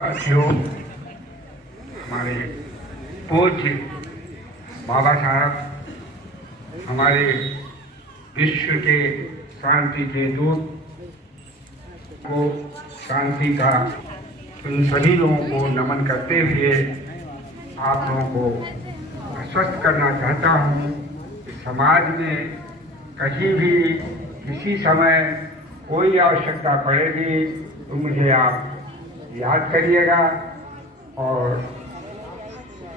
साथियों, हमारे पूज्य बाबा साहब हमारे विश्व के शांति के दूत को शांति का इन सभी लोगों को नमन करते हुए आप लोगों को आश्वस्त करना चाहता हूँ कि समाज में कहीं भी किसी समय कोई आवश्यकता पड़ेगी तो मुझे आप याद करिएगा। और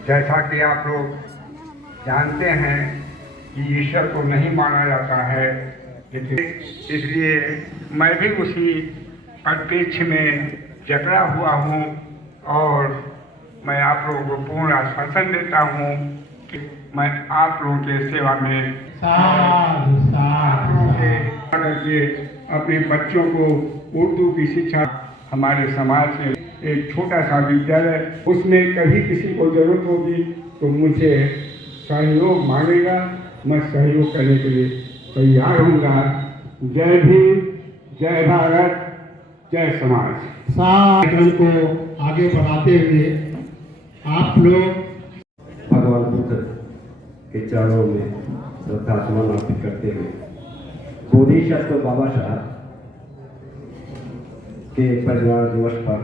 जैसा कि आप लोग जानते हैं कि ईश्वर को नहीं माना जाता है, इसलिए मैं भी उसी परिप्रेक्ष्य में जकड़ा हुआ हूँ और मैं आप लोगों को पूर्ण आश्वासन देता हूँ कि मैं आप लोगों के सेवा में आप लोगों के करके अपने बच्चों को उर्दू की शिक्षा हमारे समाज से एक छोटा सा विद्यालय, उसमें कभी किसी को जरूरत होगी तो मुझे सहयोग मांगेगा, मैं सहयोग करने के लिए तैयार हूँगा। जय भीम, जय भारत, जय समाज। कार्यक्रम को आगे बढ़ाते हुए आप लोग भगवान बुद्ध के चरणों में श्रद्धा सुमन अर्पित करते हुए बोधिसत्व बाबा साहब के परिवार दिवस पर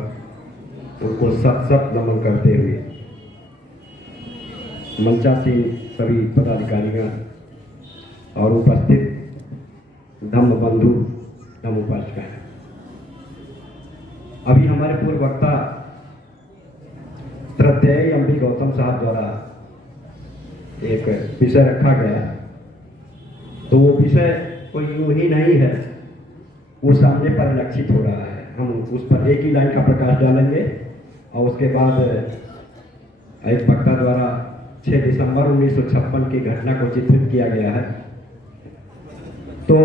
उनको सत नमन करते हुए मंचासीन सभी पदाधिकारियों और उपस्थित धम्म बंधु धम्म उपासक, अभी हमारे पूर्व वक्ता श्रद्धेय एम.पी. गौतम साहब द्वारा एक विषय रखा गया, तो वो विषय कोई यूं ही नहीं है, वो सामने परिलक्षित हो रहा है। हम उस पर एक ही लाइन का प्रकाश डालेंगे और उसके बाद एक वक्ता द्वारा 6 दिसंबर 1956 की घटना को चित्रित किया गया है, तो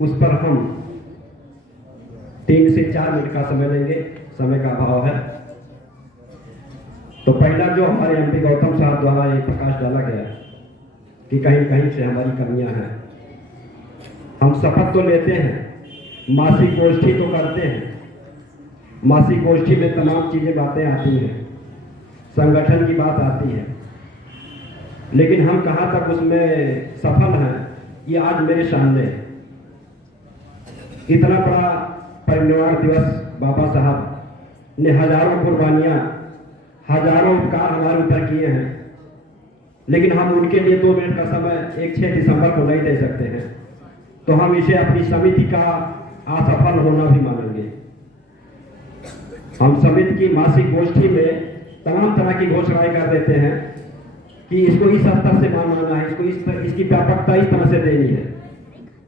उस पर हम 3 से 4 मिनट का समय लेंगे, समय का अभाव है। तो पहला जो हमारे एम.पी. गौतम साहब द्वारा एक प्रकाश डाला गया कि कहीं कहीं से हमारी कमियां हैं। हम शपथ तो लेते हैं, मासिक गोष्ठी तो करते हैं, मासिक गोष्ठी में तमाम चीजें बातें आती हैं, संगठन की बात आती है, लेकिन हम कहाँ तक उसमें सफल हैं ये आज मेरे सामने है। इतना बड़ा परिनिर्वाण दिवस बाबा साहब ने हजारों कुर्बानियां, हजारों उपकार हमारे ऊपर किए हैं, लेकिन हम उनके लिए 2 मिनट का समय एक 6 दिसंबर को नहीं दे सकते हैं, तो हम इसे अपनी समिति का असफल होना भी मानेंगे। हम समिति की मासिक गोष्ठी में तमाम तरह की घोषणाएं कर देते हैं कि इसको इस स्तर से मानना है, इसको इसकी व्यापकता इस तरह से देनी है।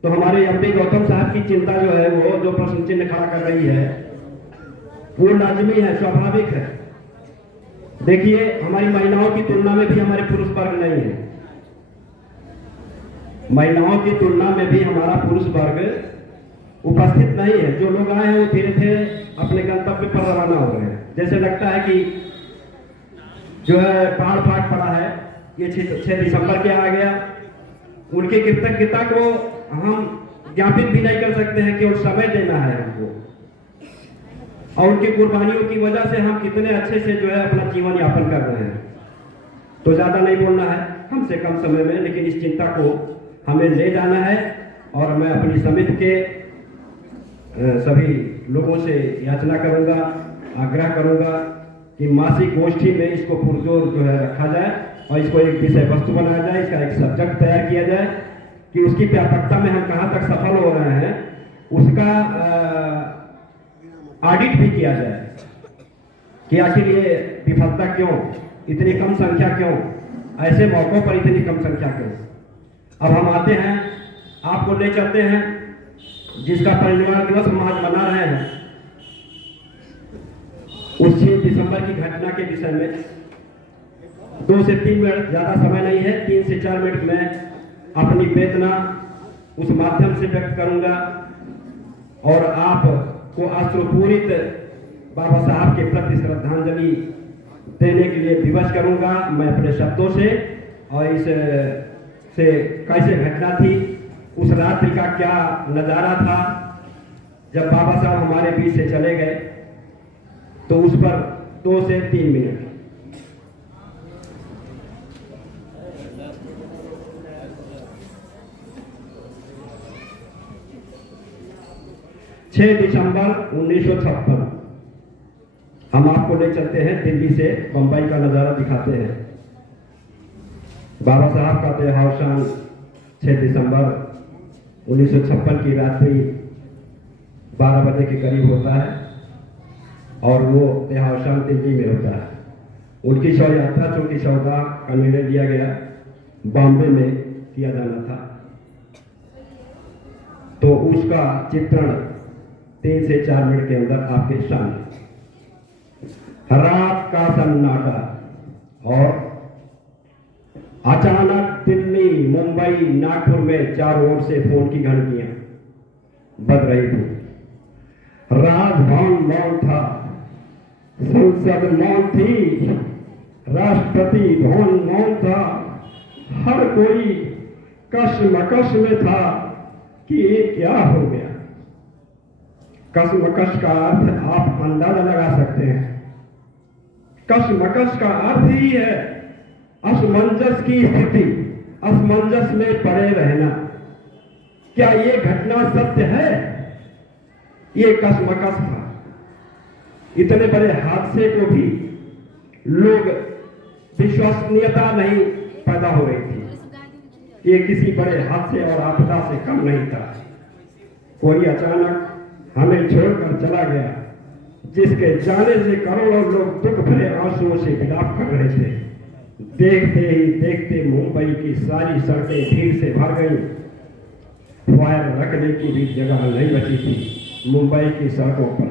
तो हमारे एम.पी. गौतम साहब की चिंता जो है, वो जो प्रश्न चिन्ह खड़ा कर रही है, वो लाजमी है, स्वाभाविक है। देखिए, हमारी महिलाओं की तुलना में भी हमारे पुरुष वर्ग नहीं है, महिलाओं की तुलना में भी हमारा पुरुष वर्ग उपस्थित नहीं है। जो लोग आए हैं वो धीरे धीरे अपने गंतव्य पर रवाना हो रहे हैं। जैसे लगता है कि जो है पहाड़ फाट पड़ा है, ये 6 दिसंबर के आ गया, उनकी कृतज्ञता को हम ज्ञापित भी नहीं कर सकते हैं, केवल समय देना है हमको, और उनकी कुर्बानियों की वजह से हम कितने अच्छे से जो है अपना जीवन यापन कर रहे हैं। तो ज्यादा नहीं बोलना है, कम से कम समय में, लेकिन इस चिंता को हमें ले जाना है। और मैं अपनी समिति के सभी लोगों से याचना करूंगा, आग्रह करूंगा कि मासिक गोष्ठी में इसको पुरजोर जो है रखा जाए और इसको एक विषय वस्तु बनाया जाए, इसका एक सब्जेक्ट तैयार किया जाए कि उसकी व्यापकता में हम कहाँ तक सफल हो रहे हैं, उसका ऑडिट भी किया जाए कि आखिर ये विफलता क्यों, इतनी कम संख्या क्यों, ऐसे मौकों पर इतनी कम संख्या क्यों। अब हम आते हैं, आपको ले चलते हैं जिसका परिनिर्वाण दिवस हम आज मना रहे हैं, उस 6 दिसंबर की घटना के विषय में 2 से 3 मिनट, ज्यादा समय नहीं है, 3 से 4 मिनट में अपनी वेदना उस माध्यम से व्यक्त करूंगा और आपको अश्रुपूरित बाबा साहब के प्रति श्रद्धांजलि देने के लिए विवश करूंगा मैं अपने शब्दों से। और इस से कैसे घटना थी, उस रात्रि का क्या नजारा था जब बाबा साहब हमारे बीच से चले गए, तो उस पर 2 से 3 मिनट। छह दिसंबर 1956 हम आपको ले चलते हैं दिल्ली से बंबई का नजारा दिखाते हैं। बाबा साहब का देहावसान 6 दिसंबर 1956 की रात्रि 12 बजे के करीब होता है और वो देहावसान दिल्ली में होता है। उनकी शव यात्रा चूंकि शवदाह का निर्णय लिया गया बॉम्बे में किया जाना था, तो उसका चित्रण 3 से 4 मिनट के अंदर आपके सामने। रात का सन्नाटा और अचानक दिल्ली, मुंबई, नागपुर में चारों ओर से फोन की घंटियां बज रही थी। राजभवन मौन था, संसद मौन थी, राष्ट्रपति भवन मौन था। हर कोई कशमकश में था कि ये क्या हो गया। कशमकश का अर्थ आप अंदाजा लगा सकते हैं। कशमकश का अर्थ ही है असमंजस की स्थिति, असमंजस में पड़े रहना। क्या ये घटना सत्य है? ये कशमकश था। इतने बड़े हादसे को भी लोग विश्वसनीयता नहीं पैदा हो रही थी। ये किसी बड़े हादसे और आपदा से कम नहीं था। कोई अचानक हमें छोड़कर चला गया, जिसके जाने से करोड़ों लोग दुख भरे आंसुओं से विलाप कर रहे थे। देखते ही देखते मुंबई की सारी सड़कें भीड़ से भर गई। फायर रखने की भी जगह नहीं बची थी मुंबई की सड़कों पर।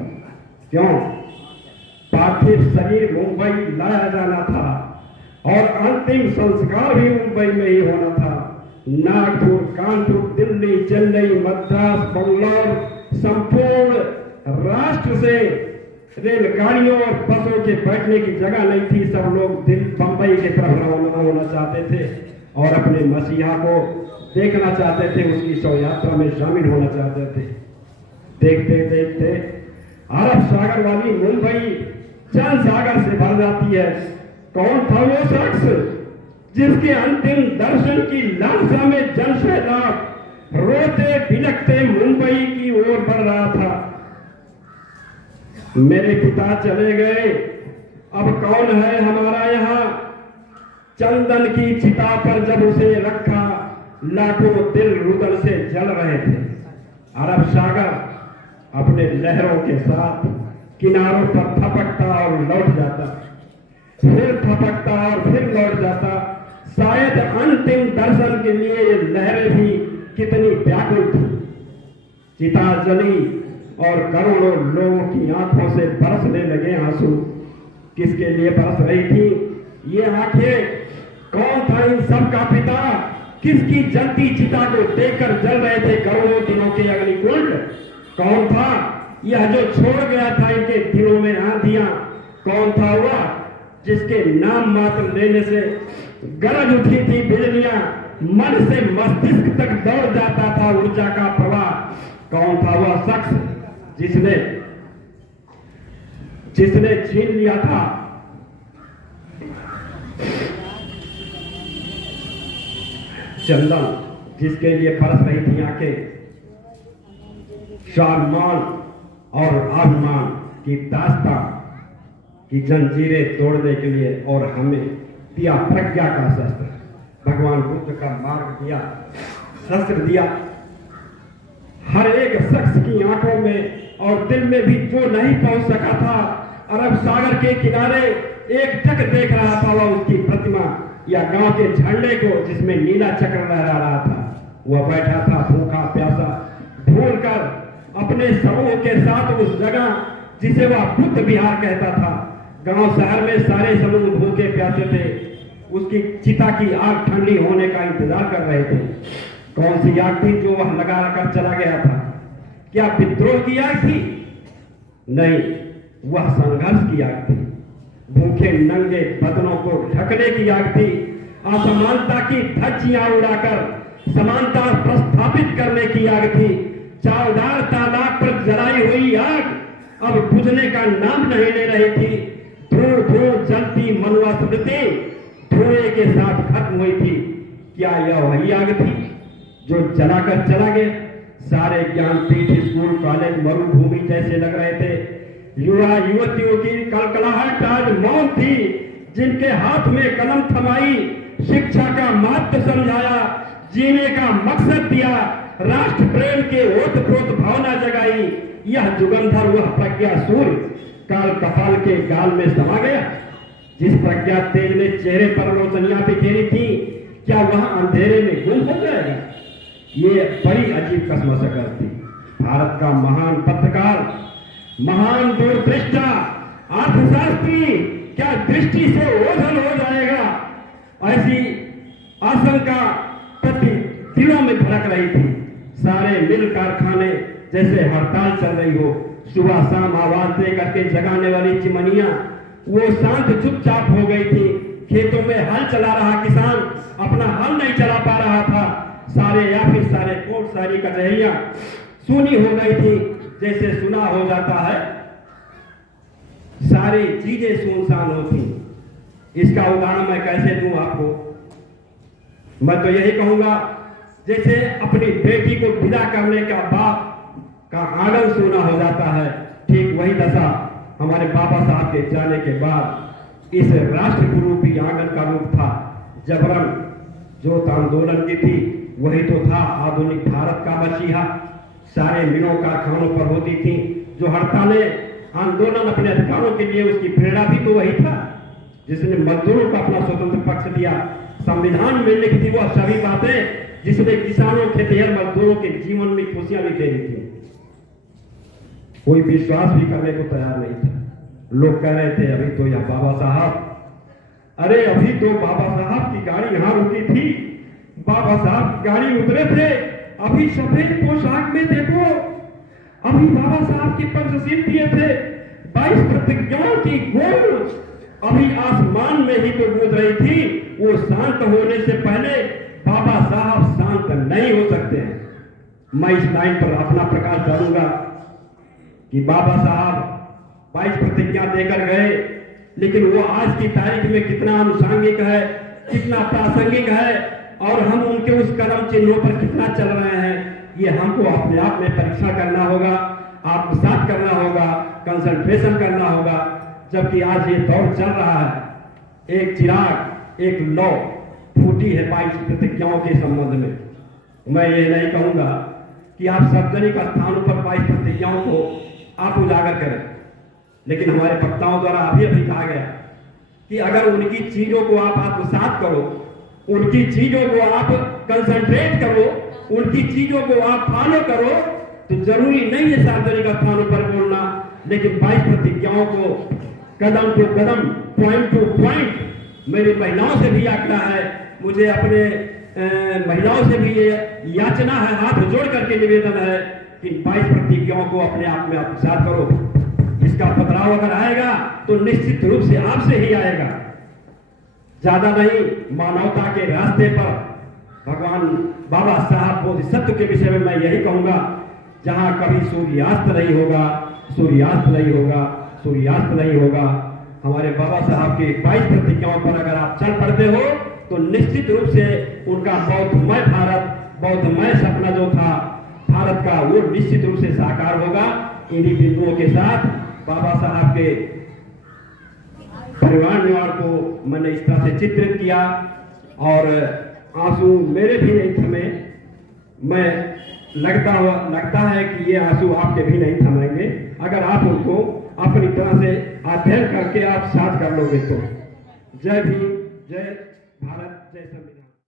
क्यों? पार्थिव शरीर मुंबई लाया जाना था और अंतिम संस्कार भी मुंबई में ही होना था। नागपुर, कानपुर, दिल्ली, चेन्नई, मद्रास, बंगलौर, संपूर्ण राष्ट्र से रेलगाड़ियों और बसों के बैठने की जगह नहीं थी। सब लोग बंबई की तरफ रवाना होना चाहते थे और अपने मसीहा को देखना चाहते थे, उसकी शव यात्रा में शामिल होना चाहते थे। देखते देखते अरब सागर वाली मुंबई जन सागर से भर जाती है। कौन था वो शख्स जिसके अंतिम दर्शन की लालसा में जन सैलाब रोते बिलखते मुंबई की ओर बढ़ रहा था? मेरे पिता चले गए, अब कौन है हमारा यहाँ? चंदन की चिता पर जब उसे रखा, लाखों दिल रुदन से जल रहे थे। अरब सागर अपने लहरों के साथ किनारों पर थपकता और लौट जाता, फिर थपकता और फिर लौट जाता। शायद अंतिम दर्शन के लिए ये लहरें भी कितनी व्याकुल थी। चिता जली और करोड़ों लोगों की आंखों से बरसने लगे आंसू। किसके लिए बरस रही थी ये आंखें? कौन था इन सब का पिता? किसकी जलती चिता को देखकर जल रहे थे करोड़ों दिनों के अग्निकुंड? कौन था यह जो छोड़ गया था इनके दिलों में आंधियां? कौन था वह जिसके नाम मात्र लेने से गरज उठी थी बिजलियां, मन से मस्तिष्क तक दौड़ जाता था ऊर्जा का प्रवाह? कौन था वह शख्स जिसने छीन लिया था चंदन, जिसके लिए बरस रही थी आंखें? शान और अभिमान की दास्तां की जंजीरें तोड़ने के लिए और हमें दिया प्रज्ञा का शस्त्र, भगवान बुद्ध का मार्ग दिया, शस्त्र दिया। हर एक शख्स की आंखों में और दिल में भी जो नहीं पहुंच सका था, अरब सागर के किनारे एक टक देख रहा था वह उसकी प्रतिमा या गांव के झंडे को जिसमें नीला चक्र लहरा रहा था। वह बैठा था भूखा प्यासा, भूलकर अपने समूह के साथ उस जगह जिसे वह बुद्ध विहार कहता था। गांव शहर में सारे समूह भूखे प्यासे थे, उसकी चिता की आग ठंडी होने का इंतजार कर रहे थे। कौन सी आग थी जो वह लगा कर चला गया था? क्या विद्रोह की आग थी? नहीं, वह संघर्ष की आग थी। भूखे नंगे बदनों को ढकने की आग थी। असमानता की धज्जियां उड़ाकर समानता प्रस्थापित करने की आग थी। चावदार तालाब पर जलाई हुई आग अब बुझने का नाम नहीं ले रही थी। धूल धूल जलती मनुआ स्मृति धुएं के साथ खत्म हुई थी। क्या यह वही आग थी जो जलाकर चला गया? सारे ज्ञानपीठ, स्कूल, कॉलेज मरुभूमि जैसे लग रहे थे। युवा युवतियों की कलकलाहट आज मौन थी, जिनके हाथ में कलम थमाई, शिक्षा का महत्व समझाया, जीने का मकसद दिया, राष्ट्र प्रेम के ओतप्रोत भावना जगाई। यह जुगंधर वह प्रज्ञा सूर्य काल कपाल के गाल में समा गया। जिस प्रज्ञा तेज ने चेहरे पर रोशनियां बिखेरी थी, क्या वह अंधेरे में गुम हो जाएगा? ये बड़ी अजीब कसमसकर थी। भारत का महान पत्रकार, महान दूरदृष्टा, अर्थशास्त्री क्या दृष्टि से ओझल हो जाएगा? ऐसी आशंका प्रति दिलों में धड़क रही थी। सारे मिल कारखाने जैसे हड़ताल चल रही हो। सुबह शाम आवाज दे करके जगाने वाली चिमनियां वो शांत चुपचाप हो गई थी। खेतों में हल चला रहा किसान अपना हल नहीं चला पा रहा था। सारे या फिर सारे कोर्ट सारी कचहरियां सुनी हो गई थी, जैसे सुना हो जाता है सारी चीजें सुनसान होती। इसका उदाहरण मैं कैसे दूं आपको? मैं तो यही कहूंगा, जैसे अपनी बेटी को विदा करने का बाप का आंगन सूना हो जाता है, ठीक वही दशा हमारे बाबा साहब के जाने के बाद इस राष्ट्र रूपी आंगन का रूप था। जबरन जो आंदोलन की थी वही तो था आधुनिक भारत का मसीहा। सारे मिलों कारखानों पर होती थी जो हड़तालें, आंदोलन अपने अधिकारों के लिए, उसकी प्रेरणा भी तो वही था जिसने मजदूरों को अपना स्वतंत्र पक्ष दिया। संविधान में लिखी थी वह सभी बातें जिसने किसानों, खेतिहर मजदूरों के जीवन में खुशियां बिखेरी थी। कोई विश्वास भी करने को तैयार नहीं था। लोग कह रहे थे अभी तो यह बाबा साहब, अरे अभी तो बाबा साहब की गाड़ी यहां रुकी थी, बाबा साहब की गाड़ी उतरे थे, अभी सफेद पोशाक में देखो, अभी बाबा साहब के पंचशील दिए थे, 22 प्रतिज्ञाओं की गूंज अभी आसमान में ही तो गूंज रही थी। वो शांत होने से पहले बाबा साहब शांत नहीं हो सकते हैं। मैं इस लाइन पर अपना प्रकाश डालूंगा कि बाबा साहब 22 प्रतिज्ञा देकर गए, लेकिन वो आज की तारीख में कितना अनुषांगिक है, कितना प्रासंगिक है, और हम उनके उस कदम चिन्हों पर कितना चल रहे हैं, ये हमको अपने आप में परीक्षा करना होगा, आत्मसात करना होगा, कंसंट्रेशन करना होगा। जबकि आज ये दौर चल रहा है, एक चिराग, एक लौ फूटी है 22 प्रतिज्ञाओं के संबंध में। मैं ये नहीं कहूंगा कि आप सार्वजनिक स्थानों पर 22 प्रतिज्ञाओं को आप उजागर करें, लेकिन हमारे वक्ताओं द्वारा अभी अभी कहा गया कि अगर उनकी चीजों को आप आत्मसात करो, उनकी चीजों को आप कंसंट्रेट करो, उनकी चीजों को आप फॉलो करो, तो जरूरी नहीं है सार्वजनिक स्थानों पर बोलना, लेकिन 22 प्रतिज्ञाओं को कदम टू कदम, पॉइंट टू पॉइंट, मेरी महिलाओं से भी आग्रह है, मुझे अपने महिलाओं से भी ये याचना है, हाथ जोड़ करके निवेदन है कि 22 प्रतिज्ञाओं को अपने आप में आत्मसात करो। इसका बदलाव अगर आएगा तो निश्चित रूप से आपसे ही आएगा। ज्यादा नहीं, मानवता के रास्ते पर भगवान बाबा साहब बोधिसत्व के विषय में मैं यही कहूंगा, जहां कभी सूर्यास्त नहीं होगा, सूर्यास्त नहीं होगा, सूर्यास्त नहीं होगा। हमारे बाबा साहब के 22 प्रतिज्ञाओं पर अगर आप चल पड़ते हो तो निश्चित रूप से उनका बौद्धमय भारत, बौद्धमय सपना जो था भारत का, वो निश्चित रूप से साकार होगा। इन्हीं बिंदुओं के साथ बाबा साहब के परिवार निवार को मैंने इस तरह से चित्रित किया, और आंसू मेरे भी नहीं थमे। मैं लगता है कि ये आंसू आपके भी नहीं थमेंगे अगर आप उनको अपनी तरह से अध्ययन करके आप साथ कर लोगे तो। जय भीम, जय भारत, जय संविधान।